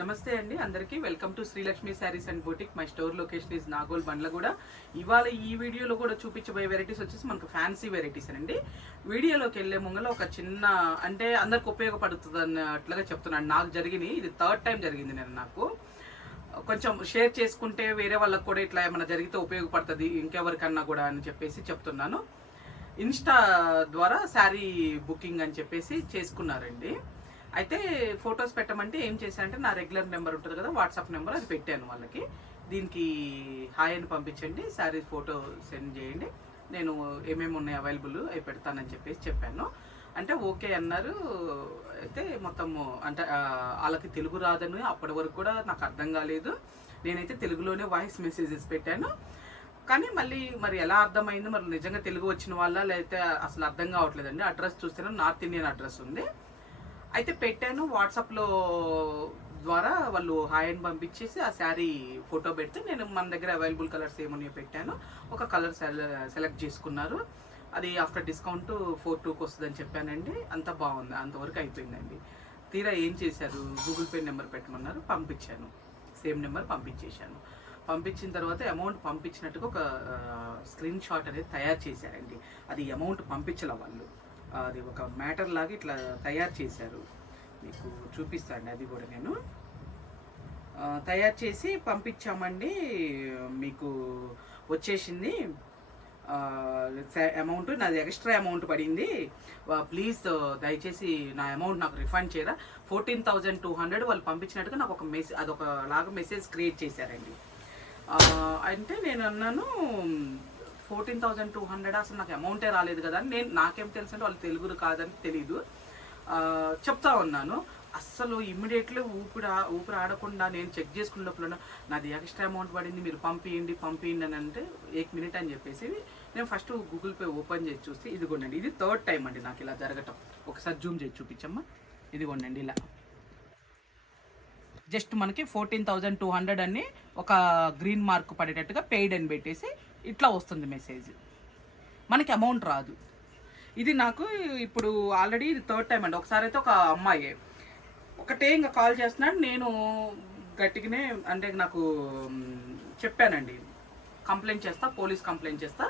నమస్తే అండి అందరికీ welcome to Srilakshmi saris and boutique. My store location is Nagole Bandlaguda. ఇవాళ ఈ వీడియోలో కూడా చూపించబోయే వెరైటీస్ వచ్చేసి మనకు ఫ్యాన్సీ వెరైటీస్ అండి. వీడియోలోకి వెళ్ళే ముంగల ఒక చిన్న అంటే అందరికి ఉపయోగపడుతుంది అన్నట్లుగా చెప్తున్నాను. నాకు జరిగింది, ఇది థర్డ్ టైం జరిగింది. నాకు కొంచెం షేర్ చేసుకుంటే వేరే వాళ్ళకి కూడా ఇట్లా ఏమైనా జరిగితే ఉపయోగపడుతుంది ఇంకెవరికన్నా కూడా అని చెప్పేసి చెప్తున్నాను. ఇన్స్టా ద్వారా శారీ బుకింగ్ అని చెప్పేసి చేసుకున్నారండి. అయితే ఫొటోస్ పెట్టమంటే ఏం చేశానంటే నా రెగ్యులర్ నెంబర్ ఉంటుంది కదా, వాట్సాప్ నెంబర్, అది పెట్టాను వాళ్ళకి. దీనికి హాయ్ అని పంపించండి, శారీ ఫోటో సెండ్ చేయండి, నేను ఏమేమి ఉన్నాయి అవైలబుల్ అవి పెడతానని చెప్పేసి చెప్పాను. అంటే ఓకే అన్నారు. అయితే మొత్తము అంటే వాళ్ళకి తెలుగు రాదని అప్పటి వరకు కూడా నాకు అర్థం కాలేదు. నేనైతే తెలుగులోనే వాయిస్ మెసేజెస్ పెట్టాను. కానీ మళ్ళీ మరి ఎలా అర్థమైంది, మరి నిజంగా తెలుగు వచ్చిన వాళ్ళ లేకపోతే అసలు అర్థం కావట్లేదండి. అడ్రస్ చూస్తేనే నార్త్ ఇండియన్ అడ్రస్ ఉంది. అయితే పెట్టాను వాట్సాప్లో ద్వారా, వాళ్ళు హాయ్ అని పంపించేసి ఆ శారీ ఫోటో పెడితే నేను మన దగ్గర అవైలబుల్ కలర్స్ ఏమన్నాయో పెట్టాను. ఒక కలర్ సెలెక్ట్ చేసుకున్నారు. అది ఆఫ్టర్ డిస్కౌంట్ 4/2కి వస్తుందని చెప్పానండి. అంతా బాగుంది, అంతవరకు అయిపోయిందండి. తీరా ఏం చేశారు, గూగుల్ పే నెంబర్ పెట్టమన్నారు, పంపించాను. సేమ్ నెంబర్ పంపించేశాను. పంపించిన తర్వాత అమౌంట్ పంపించినట్టుగా ఒక స్క్రీన్ షాట్ అనేది తయారు చేశారండి. అది అమౌంట్ పంపించాల వాళ్ళు, అది ఒక మ్యాటర్ లాగా ఇట్లా తయారు చేశారు. మీకు చూపిస్తాండి, అది కూడా నేను తయారు చేసి పంపించామండి. మీకు వచ్చేసింది అమౌంట్, నాది ఎక్స్ట్రా అమౌంట్ పడింది, ప్లీజ్ దయచేసి నా అమౌంట్ నాకు రిఫండ్ చేయరా. 14,200 వాళ్ళు పంపించినట్టుగా నాకు ఒక మెసేజ్, అదొక లాగా మెసేజ్ క్రియేట్ చేశారండి. అంటే నేను అన్నాను 14,200 అసలు నాకు అమౌంటే రాలేదు కదా అని. నాకేం తెలుసు అంటే వాళ్ళు తెలుగు కాదని తెలీదు. చెప్తా ఉన్నాను. అస్సలు ఇమ్మీడియట్లీ ఊపిరి ఆడకుండా నేను చెక్ చేసుకున్న లోపల నాది ఎక్స్ట్రా అమౌంట్ పడింది, మీరు పంపియండి అని అంటే 1 మినిట్ అని చెప్పేసి నేను ఫస్ట్ గూగుల్ పే ఓపెన్ చేసి చూస్తే ఇదిగోండి, ఇది థర్డ్ టైం అండి నాకు ఇలా జరగటం. ఒకసారి జూమ్ చేసి చూపించమ్మా. ఇదిగోండి ఇలా జస్ట్ మనకి 14,200 అని ఒక గ్రీన్ మార్క్ పడేటట్టుగా పెయిడ్ అని పెట్టేసి ఇట్లా వస్తుంది మెసేజ్, మనకి అమౌంట్ రాదు. ఇది నాకు ఇప్పుడు ఆల్రెడీ ఇది థర్డ్ టైం అండి. ఒకసారి అయితే ఒక అమ్మాయి ఒకటే ఇంకా కాల్ చేస్తున్నాడు. నేను గట్టిగానే అంటే నాకు చెప్పానండి, కంప్లైంట్ చేస్తా, పోలీస్ కంప్లైంట్ చేస్తా,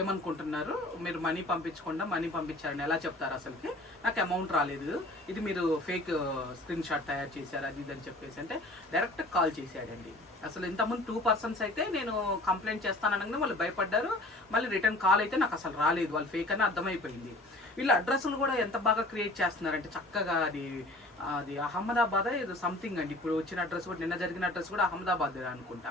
ఏమనుకుంటున్నారు మీరు మనీ పంపించకుండా మనీ పంపించారని ఎలా చెప్తారు, అసలుకి నాకు అమౌంట్ రాలేదు, ఇది మీరు ఫేక్ స్క్రీన్ షాట్ తయారు చేశారు అది ఇది అని చెప్పేసి అంటే డైరెక్ట్ కాల్ చేశాడండి. అసలు ఇంతకుముందు 2 పర్సన్స్ అయితే నేను కంప్లైంట్ చేస్తాననగానే వాళ్ళు భయపడ్డారు. మళ్ళీ రిటర్న్ కాల్ అయితే నాకు అసలు రాలేదు, వాళ్ళు ఫేక్ అని అర్థమైపోయింది. వీళ్ళు అడ్రస్లు కూడా ఎంత బాగా క్రియేట్ చేస్తున్నారంటే చక్కగా, అది అహ్మదాబాద్ ఏదో సంథింగ్ అండి. ఇప్పుడు వచ్చిన అడ్రస్ కూడా, నిన్న జరిగిన అడ్రస్ కూడా అహ్మదాబాద్ అనుకుంటా.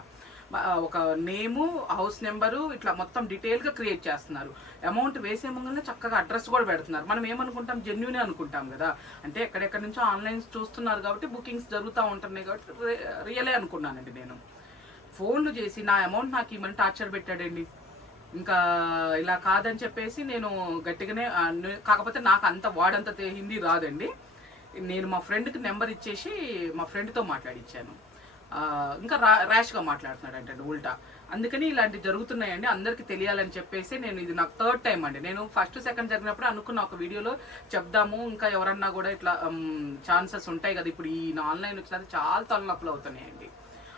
ఒక నేము, హౌస్ నెంబరు, ఇట్లా మొత్తం డీటెయిల్గా క్రియేట్ చేస్తున్నారు. అమౌంట్ వేసే ముందునే చక్కగా అడ్రస్ కూడా పెడుతున్నారు. మనం ఏమనుకుంటాం, జెన్యునే అనుకుంటాం కదా. అంటే ఎక్కడెక్కడి నుంచో ఆన్లైన్ చూస్తున్నారు కాబట్టి బుకింగ్స్ జరుగుతూ ఉంటున్నాయి కాబట్టి రియలే అనుకున్నానండి. నేను ఫోన్లు చేసి నా అమౌంట్ నాకు ఇవ్వమని టార్చర్ పెట్టాడండి. ఇంకా ఇలా కాదని చెప్పేసి నేను గట్టిగానే, కాకపోతే నాకు అంత వాడంత హిందీ రాదండి. నేను మా ఫ్రెండ్కి నెంబర్ ఇచ్చేసి మా ఫ్రెండ్తో మాట్లాడిచ్చాను. ఇంకా ర్యాష్గా మాట్లాడుతున్నాడు అంటే ఉల్టా. అందుకని ఇలాంటివి జరుగుతున్నాయండి, అందరికీ తెలియాలని చెప్పేసి నేను, ఇది నాకు థర్డ్ టైం అండి. నేను ఫస్ట్ సెకండ్ జరిగినప్పుడు అనుకున్న ఒక వీడియోలో చెప్దాము, ఇంకా ఎవరన్నా కూడా ఇట్లా ఛాన్సెస్ ఉంటాయి కదా, ఇప్పుడు ఈ ఆన్లైన్ వచ్చినది చాలా తలనొప్పులు అవుతున్నాయండి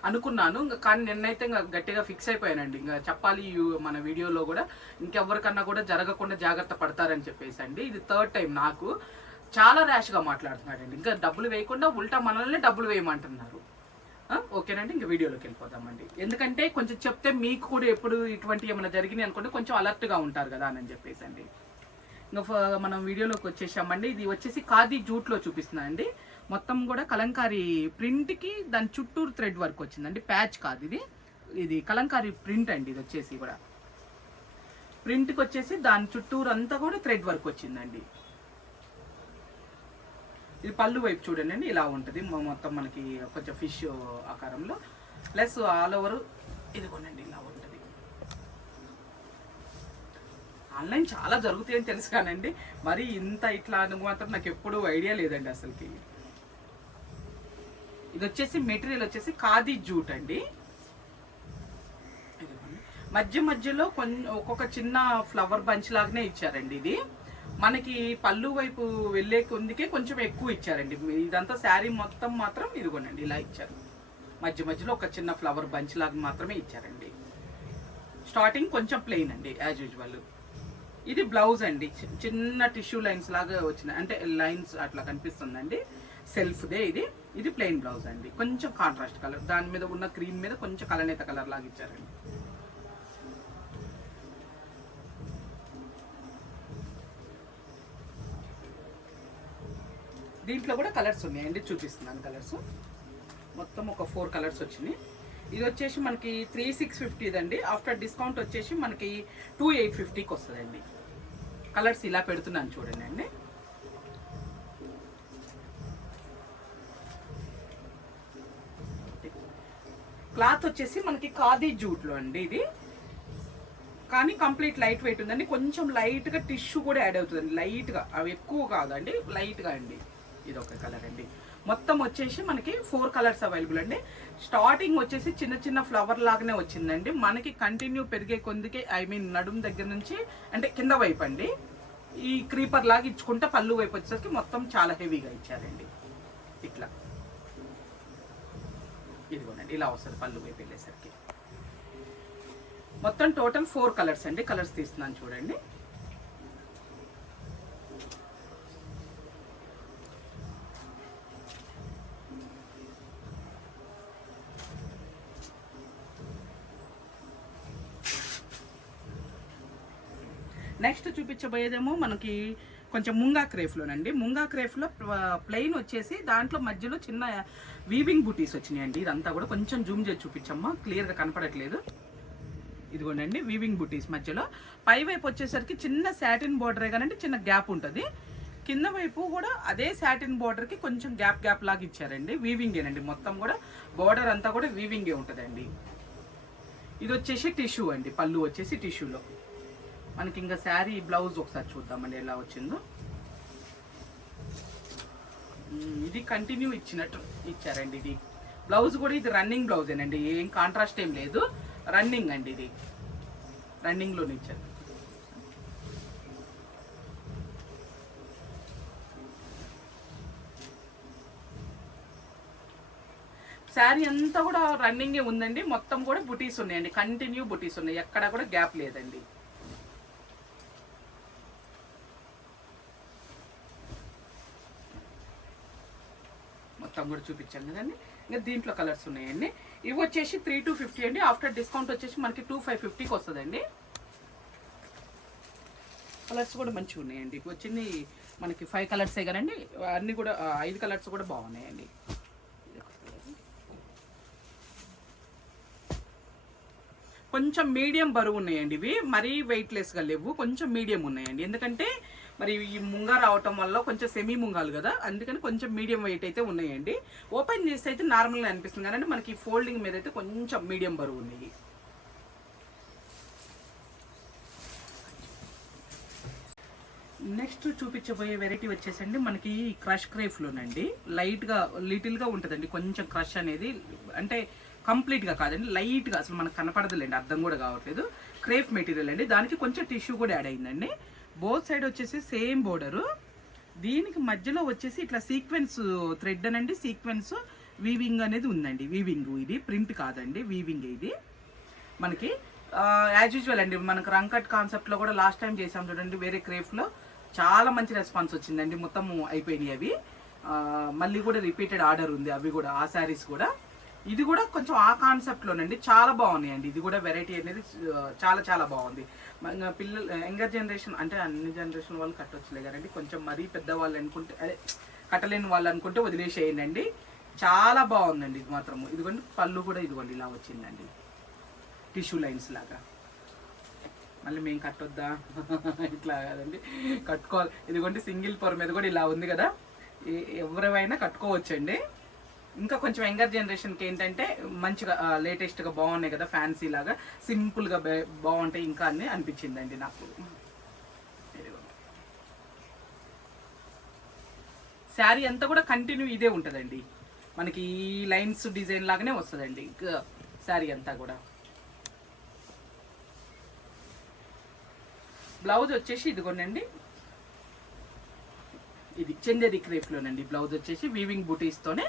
అనుకున్నాను. ఇంకా కానీ నిన్నైతే ఇంకా గట్టిగా ఫిక్స్ అయిపోయానండి, ఇంకా చెప్పాలి మన వీడియోలో కూడా, ఇంకెవరికన్నా కూడా జరగకుండా జాగ్రత్త పడతారని చెప్పేసి అండి. ఇది థర్డ్ టైం నాకు. చాలా ర్యాష్గా మాట్లాడుతున్నాడండి, ఇంకా డబ్బులు వేయకుండా ఉల్టా మనల్ని డబ్బులు వేయమంటున్నారు. ఓకేనండి, ఇంకా వీడియోలోకి వెళ్ళిపోదామండి. ఎందుకంటే కొంచెం చెప్తే మీకు కూడా ఎప్పుడు ఇటువంటి ఏమైనా జరిగినాయి అనుకుంటే కొంచెం అలర్ట్గా ఉంటారు కదా అని చెప్పేసి అండి. ఇంకా మనం వీడియోలోకి వచ్చేసామండి. ఇది వచ్చేసి ఖాదీ జూట్లో చూపిస్తున్నా అండి. మొత్తం కూడా కలంకారీ ప్రింట్కి దాని చుట్టూరు థ్రెడ్ వర్క్ వచ్చిందండి. ప్యాచ్ కాదు ఇది, ఇది కలంకారీ ప్రింట్ అండి. ఇది వచ్చేసి కూడా ప్రింట్కి వచ్చేసి దాని చుట్టూరు అంతా కూడా థ్రెడ్ వర్క్ వచ్చిందండి. ఇది పళ్ళు వైపు చూడండి అండి, ఇలా ఉంటుంది మొత్తం మనకి కొంచెం ఫిష్ ఆకారంలో, ప్లస్ ఆల్ ఓవర్ ఇది కొనండి ఇలా ఉంటుంది. ఆన్లైన్ చాలా జరుగుతాయని తెలుసు కానండి, మరి ఇంత ఇట్లా అని మాత్రం నాకు ఎప్పుడూ ఐడియా లేదండి అసలుకి. ఇది వచ్చేసి మెటీరియల్ వచ్చేసి ఖాదీ జూట్ అండి. మధ్యలో ఒక్కొక్క చిన్న ఫ్లవర్ బంచ్ లాగానే ఇచ్చారండి. ఇది మనకి పళ్ళు వైపు వెళ్ళే కొందికే కొంచెం ఎక్కువ ఇచ్చారండి. ఇదంతా శారీ మొత్తం మాత్రం ఇదిగోనండి ఇలా ఇచ్చారు. మధ్య మధ్యలో ఒక చిన్న ఫ్లవర్ బంచ్ లాగా మాత్రమే ఇచ్చారండి. స్టార్టింగ్ కొంచెం ప్లెయిన్ అండి యాజ్ యూజువల్. ఇది బ్లౌజ్ అండి, చిన్న టిష్యూ లైన్స్ లాగా వచ్చినాయి, అంటే లైన్స్ అట్లా కనిపిస్తుందండి. సెల్ఫ్దే ఇది. ఇది ప్లెయిన్ బ్లౌజ్ అండి, కొంచెం కాంట్రాస్ట్ కలర్, దాని మీద ఉన్న క్రీమ్ మీద కొంచెం కలనేత కలర్ లాగా ఇచ్చారండి. దీంట్లో కూడా కలర్స్ ఉన్నాయండి, చూపిస్తున్నాను కలర్స్. మొత్తం ఒక 4 కలర్స్ వచ్చినాయి. ఇది వచ్చేసి మనకి 3650 అండి. ఆఫ్టర్ డిస్కౌంట్ వచ్చేసి మనకి 2850కి వస్తుందండి. కలర్స్ ఇలా పెడుతున్నాను చూడండి అండి. క్లాత్ వచ్చేసి మనకి ఖాదీ జూట్లో అండి ఇది, కానీ కంప్లీట్ లైట్ వెయిట్ ఉందండి. కొంచెం లైట్గా టిష్యూ కూడా యాడ్ అవుతుందండి, లైట్గా, అవి ఎక్కువ కాదండి, లైట్గా అండి. ఇది ఒక కలర్ అండి. మొత్తం వచ్చేసి మనకి 4 కలర్స్ అవైలబుల్ అండి. స్టార్టింగ్ వచ్చేసి చిన్న చిన్న ఫ్లవర్ లాగానే వచ్చిందండి. మనకి కంటిన్యూ పెరిగే కొందికే, ఐ మీన్ నడుం దగ్గర నుంచి అంటే కింద వైపు అండి, ఈ క్రీపర్ లాగా ఇచ్చుకుంటే పళ్ళు వైపు వచ్చేసరికి మొత్తం చాలా హెవీగా ఇచ్చారండి. ఇట్లా ఇదిగోనండి ఇలా వస్తుంది పళ్ళు వైపు వెళ్ళేసరికి. మొత్తం టోటల్ 4 కలర్స్ అండి. కలర్స్ తీస్తున్నాను చూడండి. నెక్స్ట్ చూపించబోయేదేమో మనకి కొంచెం ముంగా క్రేఫ్లోనండి. ముంగా క్రేఫ్లో ప్లెయిన్ వచ్చేసి దాంట్లో మధ్యలో చిన్న వీవింగ్ బూటీస్ వచ్చినాయండి. ఇదంతా కూడా కొంచెం జూమ్ చేసి చూపించమ్మా, క్లియర్గా కనపడట్లేదు. ఇదిగోండి వీవింగ్ బూటీస్ మధ్యలో. పై వైపు వచ్చేసరికి చిన్న శాటిన్ బార్డరే కానండి, చిన్న గ్యాప్ ఉంటుంది. కింద వైపు కూడా అదే శాటిన్ బార్డర్కి కొంచెం గ్యాప్ లాగా ఇచ్చారండి. వీవింగేనండి మొత్తం కూడా, బార్డర్ అంతా కూడా వీవింగే ఉంటుందండి. ఇది వచ్చేసి టిష్యూ అండి, పళ్ళు వచ్చేసి టిష్యూలో. మనకి ఇంకా శారీ బ్లౌజ్ ఒకసారి చూద్దామండి ఎలా వచ్చిందో. ఇది కంటిన్యూ ఇచ్చినట్టు ఇచ్చారండి. ఇది బ్లౌజ్ కూడా ఇది రన్నింగ్ బ్లౌజేనండి, ఏం కాంట్రాస్ట్ ఏం లేదు, రన్నింగ్ అండి. ఇది రన్నింగ్లోనే ఇచ్చారు. శారీ అంతా కూడా రన్నింగే ఉందండి. మొత్తం కూడా బుటీస్ ఉన్నాయండి, కంటిన్యూ బుటీస్ ఉన్నాయి, ఎక్కడ కూడా గ్యాప్ లేదండి. మొత్తం కూడా చూపించాను కదండి. ఇంకా దీంట్లో కలర్స్ ఉన్నాయండి. ఇవి వచ్చేసి 3250 అండి. ఆఫ్టర్ డిస్కౌంట్ వచ్చేసి మనకి 2550కి వస్తుందండి. కలర్స్ కూడా మంచిగా ఉన్నాయండి. వచ్చింది మనకి 5 కలర్సే కదండి, అన్నీ కూడా 5 కలర్స్ కూడా బాగున్నాయండి. కొంచెం మీడియం బరువు ఉన్నాయండి ఇవి, మరీ వెయిట్లెస్గా లేవు, కొంచెం మీడియం ఉన్నాయండి. ఎందుకంటే మరి ఈ ముంగా రావటం వల్ల కొంచెం సెమీ ముంగాలు కదా, అందుకని కొంచెం మీడియం వెయిట్ అయితే ఉన్నాయండి. ఓపెన్ చేస్తే అయితే నార్మల్గా అనిపిస్తుంది కానీ మనకి ఫోల్డింగ్ మీద అయితే కొంచెం మీడియం బరువు ఉన్నాయి. నెక్స్ట్ చూపించబోయే వెరైటీ వచ్చేసండి మనకి క్రష్ క్రేఫ్లోనండి. లైట్గా లిటిల్గా ఉంటుందండి కొంచెం క్రష్ అనేది, అంటే కంప్లీట్గా కాదండి, లైట్గా, అసలు మనకు కనపడదులేండి, అర్థం కూడా కావట్లేదు. క్రేఫ్ మెటీరియల్ అండి, దానికి కొంచెం టిష్యూ కూడా యాడ్ అయిందండి. బోత్ సైడ్ వచ్చేసి సేమ్ బోర్డరు, దీనికి మధ్యలో వచ్చేసి ఇట్లా సీక్వెన్స్ థ్రెడ్ అనండి, సీక్వెన్స్ వీవింగ్ అనేది ఉందండి. వీవింగ్ ఇది ప్రింట్ కాదండి, వీవింగ్ ఇది. మనకి యాజ్ యూజువల్ అండి, మనకు రంకట్ కాన్సెప్ట్లో కూడా లాస్ట్ టైం చేసాం చూడండి వేరే క్రేఫ్లో, చాలా మంచి రెస్పాన్స్ వచ్చిందండి. మొత్తం అయిపోయినాయి అవి, మళ్ళీ కూడా రిపీటెడ్ ఆర్డర్ ఉంది అవి కూడా, ఆ శారీస్ కూడా. ఇది కూడా కొంచెం ఆ కాన్సెప్ట్లోనండి, చాలా బాగున్నాయండి. ఇది కూడా వెరైటీ అనేది చాలా చాలా బాగుంది. పిల్లలు యంగర్ జనరేషన్ అంటే అన్ని జనరేషన్ వాళ్ళు కట్టొచ్చులే కదండి, కొంచెం మరీ పెద్దవాళ్ళు అనుకుంటే, అదే కట్టలేని వాళ్ళు అనుకుంటే వదిలేసేయండి. చాలా బాగుందండి ఇది మాత్రము. ఇదిగోండి పళ్ళు కూడా ఇదిగోండి ఇలా వచ్చిందండి, టిష్యూ లైన్స్ లాగా. మళ్ళీ మేము కట్టొద్దా ఇట్లా కాదండి, కట్టుకోవాలి. ఇదిగోండి సింగిల్ పొర మీద కూడా ఇలా ఉంది కదా, ఎవరైనా కట్టుకోవచ్చండి. ఇంకా కొంచెం యంగర్ జనరేషన్కి ఏంటంటే మంచిగా లేటెస్ట్గా బాగున్నాయి కదా, ఫ్యాన్సీ లాగా సింపుల్గా బాగుంటాయి ఇంకా అని అనిపించిందండి నాకు. శారీ అంతా కూడా కంటిన్యూ ఇదే ఉంటుందండి, మనకి ఈ లైన్స్ డిజైన్ లాగానే వస్తుందండి శారీ అంతా కూడా. బ్లౌజ్ వచ్చేసి ఇదిగోండి, ఇది చందేరి క్రేప్లోనండి. బ్లౌజ్ వచ్చేసి వీవింగ్ బూటీస్తోనే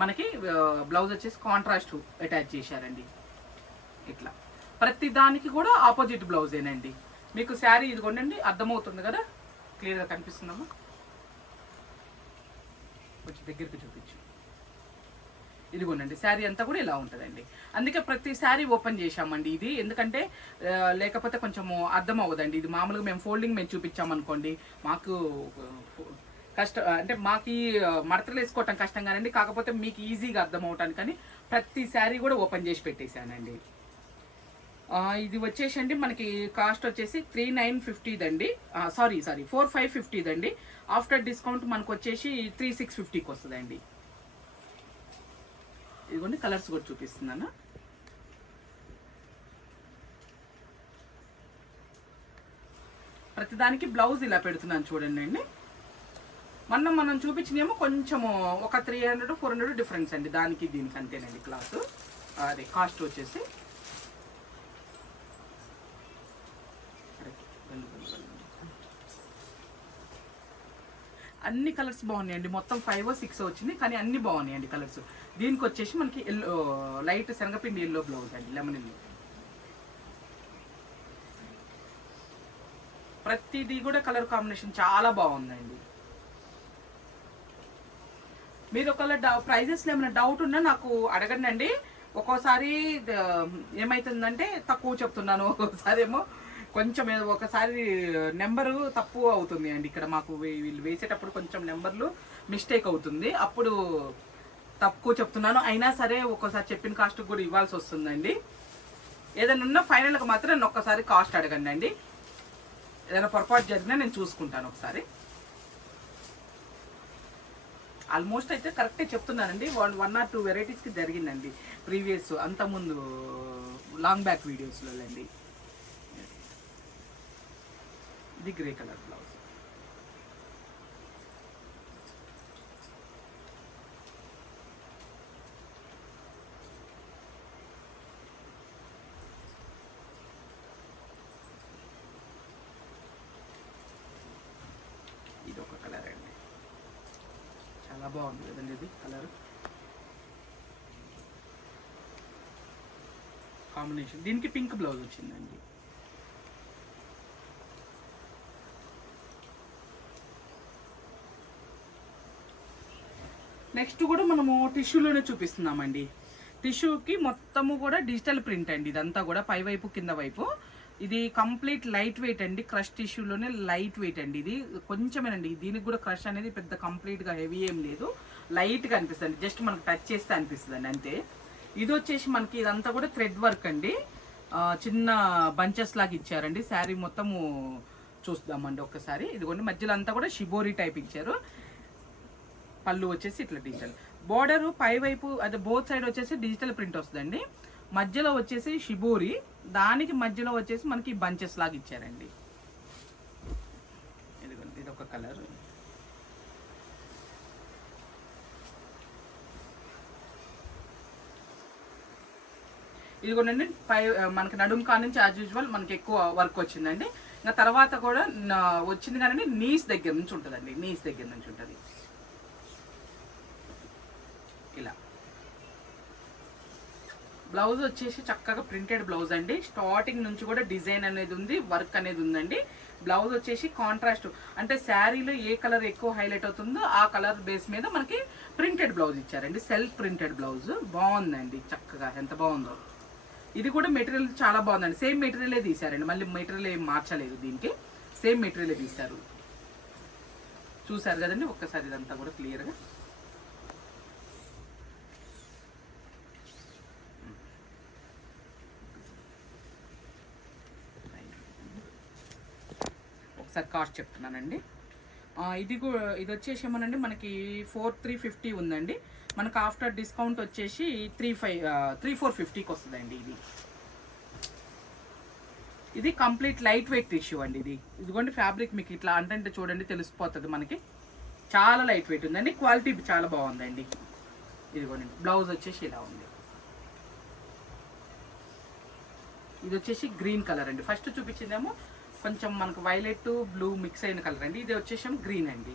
మనకి బ్లౌజ్ వచ్చేసి కాంట్రాస్ట్ అటాచ్ చేశారండి. ఇట్లా ప్రతి దానికి కూడా ఆపోజిట్ బ్లౌజేనండి. మీకు శారీ ఇదిగోండి, అర్థమవుతుంది కదా, క్లియర్గా కనిపిస్తుందమ్మా, కొంచెం దగ్గరికి చూపించు. ఇదిగోనండి శారీ అంతా కూడా ఇలా ఉంటుందండి. అందుకే ప్రతి శారీ ఓపెన్ చేశామండి ఇది, ఎందుకంటే లేకపోతే కొంచెము అర్థం అవ్వదండి. ఇది మామూలుగా మేము ఫోల్డింగ్ మేము చూపించామనుకోండి, మాకు కష్టం, అంటే మాకు మడతలు వేసుకోవటం కష్టం కానండి, కాకపోతే మీకు ఈజీగా అర్థం అవటానికి కానీ ప్రతి శారీ కూడా ఓపెన్ చేసి పెట్టేశానండి. ఇది వచ్చేసండి మనకి కాస్ట్ వచ్చేసి 3950 దండి, సారీ 4550 దండి. ఆఫ్టర్ డిస్కౌంట్ మనకు వచ్చేసి 3650కి వస్తుందండి. ఇదిగోండి కలర్స్ కూడా చూపిస్తున్నాను. ప్రతిదానికి బ్లౌజ్ ఇలా పెడుతున్నాను చూడండి అండి. మనం చూపించినేమో కొంచెము ఒక 300-400 డిఫరెన్స్ అండి, దానికి దీనికి అంతేనండి క్లాత్. అదే కాస్ట్ వచ్చేసి అన్ని కలర్స్ బాగున్నాయండి. మొత్తం 5-6 వచ్చింది, కానీ అన్ని బాగున్నాయండి కలర్స్. దీనికి వచ్చేసి మనకి ఎల్లో, లైట్ శనగపిండి ఎల్లో బ్లౌజ్ అండి, లెమన్ ఎల్లో. ప్రతిదీ కూడా కలర్ కాంబినేషన్ చాలా బాగుందండి. మీరు ఒకవేళ ప్రైజెస్లో ఏమైనా డౌట్ ఉన్నా నాకు అడగండి అండి. ఒక్కోసారి ఏమవుతుందంటే తక్కువ చెప్తున్నాను, ఒక్కోసారి ఏమో కొంచెం ఒకసారి నెంబరు తప్పు అవుతుంది అండి. ఇక్కడ మాకు వీళ్ళు వేసేటప్పుడు కొంచెం నెంబర్లు మిస్టేక్ అవుతుంది, అప్పుడు తక్కువ చెప్తున్నాను. అయినా సరే ఒక్కోసారి చెప్పిన కాస్ట్ కూడా ఇవ్వాల్సి వస్తుందండి. ఏదైనా ఉన్నా ఫైనల్గా మాత్రం నేను ఒక్కసారి కాస్ట్ అడగండి అండి. ఏదైనా పొరపాటు జరిగినా నేను చూసుకుంటాను ఒకసారి. ఆల్మోస్ట్ అయితే కరెక్టే చెప్తున్నానండి. 1 or 2 వెరైటీస్కి జరిగిందండి ప్రీవియస్, అంతకుముందు లాంగ్ బ్యాక్ వీడియోస్లో అండి. ఇది గ్రే కలర్ బ్లౌజ్. ఇది ఒక కలర్ అండి, చాలా బాగుంది కదండి ఇది కలర్ కాంబినేషన్. దీనికి పింక్ బ్లౌజ్ వచ్చిందండి. నెక్స్ట్ కూడా మనము టిష్యూలోనే చూపిస్తున్నామండి. టిష్యూకి మొత్తము కూడా డిజిటల్ ప్రింట్ అండి. ఇదంతా కూడా పై వైపు కింద వైపు. ఇది కంప్లీట్ లైట్ వెయిట్ అండి, క్రష్ టిష్యూలోనే లైట్ వెయిట్ అండి. ఇది కొంచెమేనండి, దీనికి కూడా క్రష్ అనేది పెద్ద కంప్లీట్గా హెవీ ఏం లేదు, లైట్గా అనిపిస్తుంది, జస్ట్ మనకు టచ్ చేస్తే అనిపిస్తుంది అండి అంతే. ఇది వచ్చేసి మనకి ఇదంతా కూడా థ్రెడ్ వర్క్ అండి, చిన్న బంచెస్ లాగా ఇచ్చారండి. శారీ మొత్తము చూద్దామండి ఒక్కసారి. ఇదిగోండి మధ్యలో అంతా కూడా షిబోరి టైప్ ఇచ్చారు. పళ్ళు వచ్చేసి ఇట్లా డిజిటల్ బోర్డరు, పై వైపు అదే బోత్ సైడ్ వచ్చేసి డిజిటల్ ప్రింట్ వస్తుందండి. మధ్యలో వచ్చేసి షిబోరి, దానికి మధ్యలో వచ్చేసి మనకి బంచెస్ లాగా ఇచ్చారండి. ఇదిగోండి ఇదొక కలర్. ఇదిగోండి పై మనకి నడుము కా నుంచి యాజ్ యూజువల్ మనకి ఎక్కువ వర్క్ వచ్చిందండి. ఇంకా తర్వాత కూడా వచ్చింది కానీ నీస్ దగ్గర నుంచి ఉంటుందండి, నీస్ దగ్గర నుంచి ఉంటుంది ఇలా. బ్లౌజ్ వచ్చేసి చక్కగా ప్రింటెడ్ బ్లౌజ్ అండి. స్టార్టింగ్ నుంచి కూడా డిజైన్ అనేది ఉంది, వర్క్ అనేది ఉందండి. బ్లౌజ్ వచ్చేసి కాంట్రాస్ట్, అంటే శారీలో ఏ కలర్ ఎక్కువ హైలైట్ అవుతుందో ఆ కలర్ బేస్ మీద మనకి ప్రింటెడ్ బ్లౌజ్ ఇచ్చారండి. సెల్ఫ్ ప్రింటెడ్ బ్లౌజ్ బాగుందండి, చక్కగా ఎంత బాగుందో. ఇది కూడా మెటీరియల్ చాలా బాగుందండి, సేమ్ మెటీరియలే తీశారండి, మళ్ళీ మెటీరియల్ ఏం మార్చలేదు, దీనికి సేమ్ మెటీరియలే తీశారు. చూసారు కదండి ఒక్కసారి ఇదంతా కూడా క్లియర్గా. ఒకసారి కాస్ట్ చెప్తున్నానండి. ఇది వచ్చేసి ఏమోనండి మనకి 4350 ఉందండి. మనకు ఆఫ్టర్ డిస్కౌంట్ వచ్చేసి 3450కి వస్తుందండి. ఇది కంప్లీట్ లైట్ వెయిట్ టిష్యూ అండి. ఇదిగోండి ఫ్యాబ్రిక్ మీకు ఇట్లా అంటే చూడండి తెలిసిపోతుంది మనకి, చాలా లైట్ వెయిట్ ఉందండి, క్వాలిటీ చాలా బాగుందండి. ఇదిగోండి బ్లౌజ్ వచ్చేసి ఇలా ఉంది. ఇది వచ్చేసి గ్రీన్ కలర్ అండి. ఫస్ట్ చూపించిందేమో కొంచెం మనకు వైలెట్ బ్లూ మిక్స్ అయిన కలర్ అండి. ఇది వచ్చేసి గ్రీన్ అండి.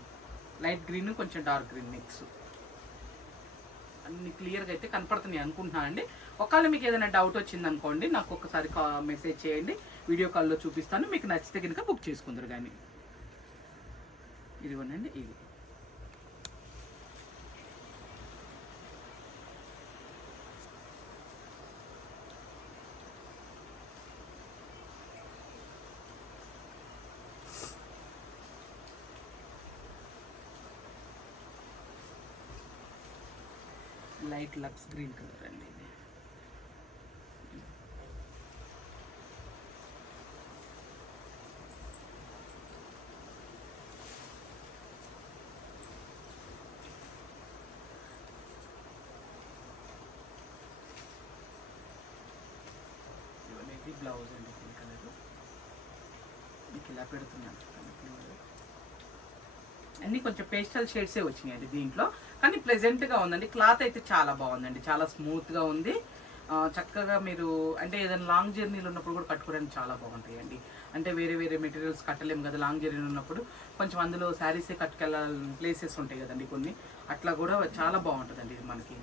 లైట్ గ్రీన్ కొంచెం డార్క్ గ్రీన్ మిక్స్. అన్ని క్లియర్గా అయితే కనపడుతున్నాయి అనుకుంటున్నాను అండి. ఒకవేళ మీకు ఏదైనా డౌట్ వచ్చిందనుకోండి నాకు ఒకసారి మెసేజ్ చేయండి, వీడియో కాల్లో చూపిస్తాను. మీకు నచ్చితే కనుక బుక్ చేసుకుందరు. కానీ ఇదిగోనండి, ఇది లైట్ లక్స్ గ్రీన్ కలర్ అండి. ఇది ఇవన్నీ బ్లౌజ్ అండి. గ్రీన్ కలర్ మీకు ఇలా పెడుతున్నాను. అన్నీ కొంచెం పేస్టల్ షేడ్సే వచ్చినాయండి దీంట్లో, కానీ ప్లెజెంట్గా ఉందండి. క్లాత్ అయితే చాలా బాగుందండి, చాలా స్మూత్గా ఉంది. చక్కగా మీరు అంటే ఏదైనా లాంగ్ జర్నీలు ఉన్నప్పుడు కూడా కట్టుకోవడానికి చాలా బాగుంటాయండి. అంటే వేరే వేరే మెటీరియల్స్ కట్టలేము కదా లాంగ్ జర్నీలు ఉన్నప్పుడు, కొంచెం అందులో శారీసే కట్టుకెళ్ళాలి ప్లేసెస్ ఉంటాయి కదండి కొన్ని, అట్లా కూడా చాలా బాగుంటుందండి ఇది మనకి.